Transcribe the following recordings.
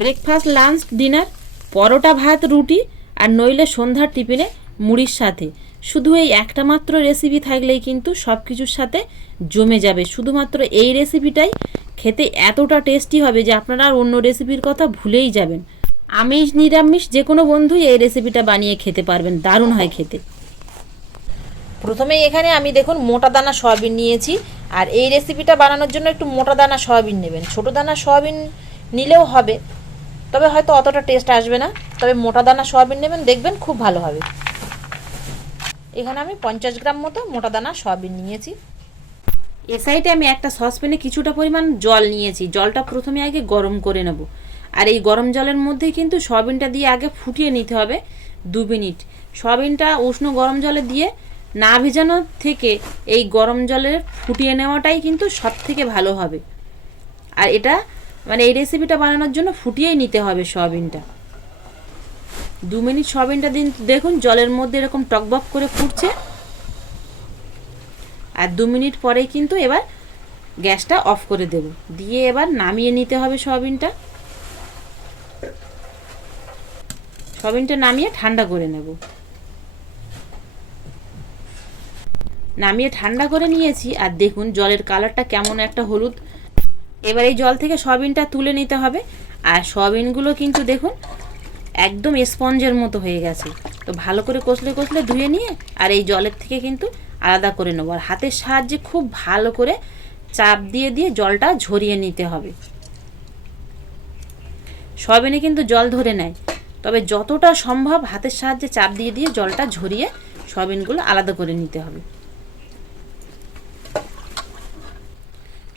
Breakfast, lunch, dinner, পরোটা, ভাত, রুটি আর নইলে সন্ধ্যার টিফিনে মুড়ির সাথে শুধু এই একটা মাত্র রেসিপি থাকলেই কিন্তু সব কিছুর সাথে জমে যাবে। শুধুমাত্র এই রেসিপিটাই খেতে এতটা টেস্টি হবে যে আপনারা আর অন্য রেসিপির কথা ভুলেই যাবেন। আমিষ নিরামিষ যে কোনো বন্ধুই এই রেসিপিটা বানিয়ে খেতে পারবেন, দারুণ হয় খেতে। প্রথমেই এখানে আমি দেখুন মোটা দানা সয়াবিন নিয়েছি, আর এই রেসিপিটা বানানোর জন্য একটু মোটা দানা সয়াবিন নেবেন। ছোটো দানা সয়াবিন নিলেও হবে, তবে হয়তো অতটা টেস্ট আসবে না। তবে মোটা দানা সয়াবিন নেবেন, দেখবেন খুব ভালো হবে। এখানে আমি 50 গ্রাম মতো মোটা দানা সয়াবিন নিয়েছি। এ সাইডে আমি একটা সসপ্যানে কিছুটা পরিমাণ জল নিয়েছি। জলটা প্রথমে আগে গরম করে নেব, আর এই গরম জলের মধ্যে কিন্তু সয়াবিনটা দিয়ে আগে ফুটিয়ে নিতে হবে 2 মিনিট। সয়াবিনটা উষ্ণ গরম জলে দিয়ে না ভেজানো থেকে এই গরম জলে ফুটিয়ে নেওয়াটাই কিন্তু সব থেকে ভালো হবে। আর এটা মানে এই রেসিপিটা বানানোর জন্য ফুটিয়েই নিতে হবে সয়াবিনটা। 2 মিনিট সয়াবিনটা দেখুন জলের মধ্যে এরকম টকবক করে ফুটছে। আর 2 মিনিট পরেই কিন্তু এবার গ্যাসটা অফ করে দেব, দিয়ে এবার নামিয়ে নিতে হবে সয়াবিনটা। সয়াবিনটা নামিয়ে ঠান্ডা করে নেব। নামিয়ে ঠান্ডা করে নিয়েছি, আর দেখুন জলের কালারটা কেমন একটা হলুদ। এবার এই জল থেকে সয়াবিনটা তুলে নিতে হবে। আর সয়াবিনগুলো কিন্তু দেখুন একদম স্পঞ্জের মতো হয়ে গেছে। তো ভালো করে কষলে কষলে ধুয়ে নিয়ে আর এই জলের থেকে কিন্তু আলাদা করে নেবো। আর হাতের সাহায্যে খুব ভালো করে চাপ দিয়ে দিয়ে জলটা ঝরিয়ে নিতে হবে। সয়াবিনে কিন্তু জল ধরে নেয়, তবে যতটা সম্ভব হাতের সাহায্যে চাপ দিয়ে দিয়ে জলটা ঝরিয়ে সয়াবিনগুলো আলাদা করে নিতে হবে।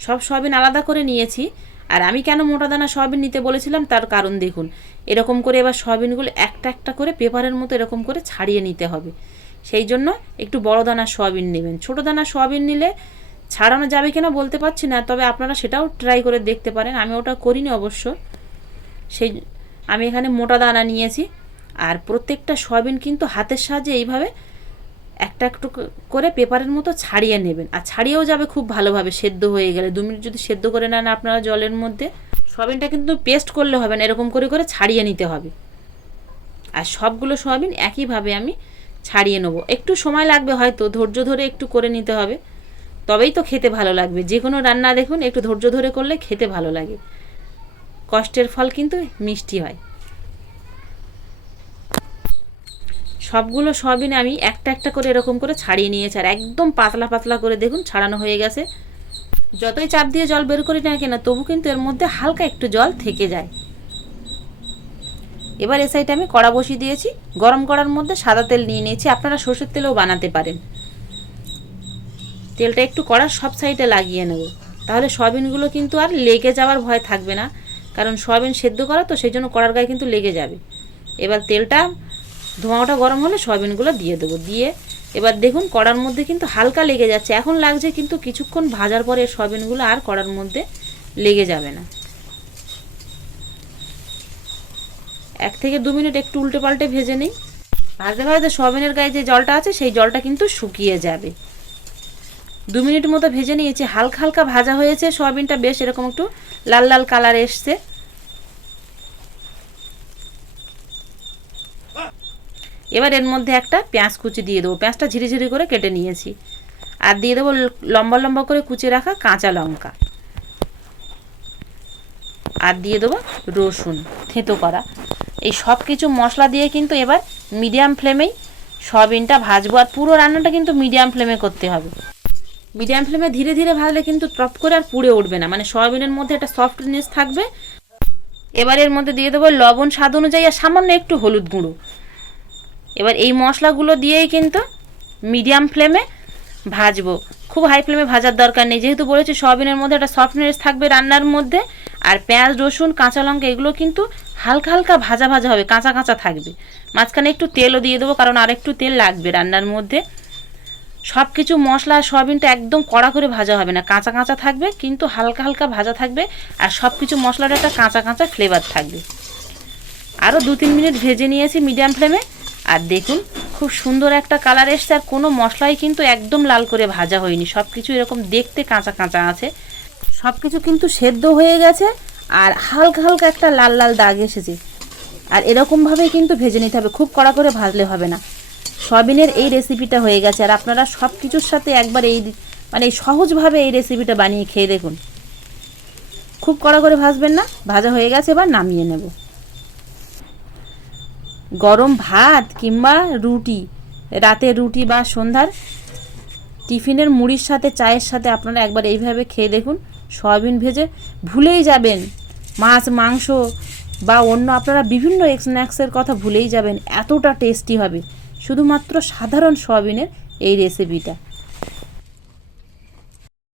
সব সয়াবিন আলাদা করে নিয়েছি। আর আমি কেন মোটা দানা সয়াবিন নিতে বলেছিলাম তার কারণ দেখুন, এরকম করে এবার সয়াবিনগুলো একটা একটা করে পেপারের মতো এরকম করে ছাড়িয়ে নিতে হবে। সেই জন্য একটু বড় দানা সয়াবিন নেবেন। ছোটো দানা সয়াবিন নিলে ছাড়ানো যাবে কিনা বলতে পারছি না, তবে আপনারা সেটাও ট্রাই করে দেখতে পারেন। আমি ওটা করিনি অবশ্য। আমি এখানে মোটা দানা নিয়েছি। আর প্রত্যেকটা সয়াবিন কিন্তু হাতের সাহায্যে এইভাবে একটা একটু করে পেপারের মতো ছাড়িয়ে নেবেন। আর ছাড়িয়েও যাবে খুব ভালোভাবে সেদ্ধ হয়ে গেলে। 2 মিনিট যদি সেদ্ধ করে নেন আপনারা জলের মধ্যে, সয়াবিনটা কিন্তু পেস্ট করলে হবে না, এরকম করে করে ছাড়িয়ে নিতে হবে। আর সবগুলো সয়াবিন একইভাবে আমি ছাড়িয়ে নেব। একটু সময় লাগবে, হয়তো ধৈর্য ধরে একটু করে নিতে হবে, তবেই তো খেতে ভালো লাগবে। যে কোনো রান্না দেখুন একটু ধৈর্য ধরে করলে খেতে ভালো লাগে। কষ্টের ফল কিন্তু মিষ্টি হয়। সবগুলো সয়াবিন আমি একটা একটা করে এরকম করে ছাড়িয়ে নিয়েছি। আর একদম পাতলা পাতলা করে দেখুন ছাড়ানো হয়ে গেছে। যতই চাপ দিয়ে জল বের করি না কেন, তবু কিন্তু এর মধ্যে হালকা একটু জল থেকে যায়। এবার এই সাইডে আমি কড়া বসিয়ে দিয়েছি। গরম কড়ার মধ্যে সাদা তেল নিয়ে নিয়েছি। আপনারা সরষের তেলেও বানাতে পারেন। তেলটা একটু কড়ার সব সাইডে লাগিয়ে নেব, তাহলে সয়াবিনগুলো কিন্তু আর লেগে যাওয়ার ভয় থাকবে না। কারণ সয়াবিন সেদ্ধ করা তো, সেই জন্য কড়ার গায়ে কিন্তু লেগে যাবে। এবার তেলটা ধোঁয়াটা গরম হলে সয়াবিনগুলো দিয়ে দেবো। দিয়ে এবার দেখুন কড়ার মধ্যে কিন্তু হালকা লেগে যাচ্ছে, এখন লাগছে, কিন্তু কিছুক্ষণ ভাজার পরে সয়াবিনগুলো আর কড়ার মধ্যে লেগে যাবে না। 1 থেকে 2 মিনিট একটু উল্টে পাল্টে ভেজে নিই। ভাজতে ভাজতে সয়াবিনের গায়ে যে জলটা আছে সেই জলটা কিন্তু শুকিয়ে যাবে। 2 মিনিট মতো ভেজে নিয়েছি। হালকা হালকা ভাজা হয়েছে সয়াবিনটা, বেশ এরকম একটু লাল লাল কালার এসছে। এবার এর মধ্যে একটা পেঁয়াজ কুচি দিয়ে দেবো। পেঁয়াজটা ঝিরিঝিরি করে কেটে নিয়েছি। আর দিয়ে দেবো লম্বা লম্বা করে কুচিয়ে রাখা কাঁচা লঙ্কা। আর দিয়ে দেবো রসুন থেঁতো করা। এই সব কিছু মশলা দিয়ে কিন্তু এবার মিডিয়াম ফ্লেমেই সয়াবিনটা ভাজবো। আর পুরো রান্নাটা কিন্তু মিডিয়াম ফ্লেমে করতে হবে। মিডিয়াম ফ্লেমে ধীরে ধীরে ভাজলে কিন্তু টপ করে আর পুড়ে উঠবে না, মানে সয়াবিনের মধ্যে একটা সফটনেস থাকবে। এবার এর মধ্যে দিয়ে দেবো লবণ স্বাদ অনুযায়ী আর সামান্য একটু হলুদ গুঁড়ো। এবার এই মশলাগুলো দিয়েই কিন্তু মিডিয়াম ফ্লেমে ভাজবো, খুব হাই ফ্লেমে ভাজার দরকার নেই। যেহেতু বলেছি সয়াবিনের মধ্যে একটা সফটনেস থাকবে রান্নার মধ্যে। আর পেঁয়াজ, রসুন, কাঁচা লঙ্কা এগুলো কিন্তু হালকা হালকা ভাজা ভাজা হবে, কাঁচা কাঁচা থাকবে। মাঝখানে একটু তেলও দিয়ে দেবো, কারণ আর একটু তেল লাগবে রান্নার মধ্যে। সব কিছু মশলা আর সয়াবিনটা একদম কড়া করে ভাজা হবে না, কাঁচা কাঁচা থাকবে, কিন্তু হালকা হালকা ভাজা থাকবে। আর সব কিছু মশলার একটা কাঁচা কাঁচা ফ্লেভার থাকবে। আরও 2-3 মিনিট ভেজে নিয়েছি মিডিয়াম ফ্লেমে। আর দেখুন খুব সুন্দর একটা কালার এসছে। আর কোনো মশলাই কিন্তু একদম লাল করে ভাজা হয়নি, সব কিছু এরকম দেখতে কাঁচা কাঁচা আছে। সব কিছু কিন্তু সেদ্ধ হয়ে গেছে। আর হালকা হালকা একটা লাল লাল দাগ এসেছে। আর এরকমভাবেই কিন্তু ভেজে নিতে হবে, খুব কড়া করে ভাজলে হবে না। সয়াবিনের এই রেসিপিটা হয়ে গেছে। আর আপনারা সব কিছুর সাথে একবার এই মানে সহজভাবে এই রেসিপিটা বানিয়ে খেয়ে দেখুন। খুব কড়া করে ভাজবেন না। ভাজা হয়ে গেছে, এবার নামিয়ে নেব। গরম ভাত কিংবা রুটি, রাতের রুটি বা সন্ধ্যার টিফিনের মুড়ির সাথে, চায়ের সাথে আপনারা একবার এইভাবে খেয়ে দেখুন। সয়াবিন ভেজে ভুলেই যাবেন মাছ মাংস বা অন্য আপনারা বিভিন্ন স্ন্যাক্সের কথা ভুলেই যাবেন, এতটা টেস্টি হবে শুধুমাত্র সাধারণ সয়াবিনের এই রেসিপিটা।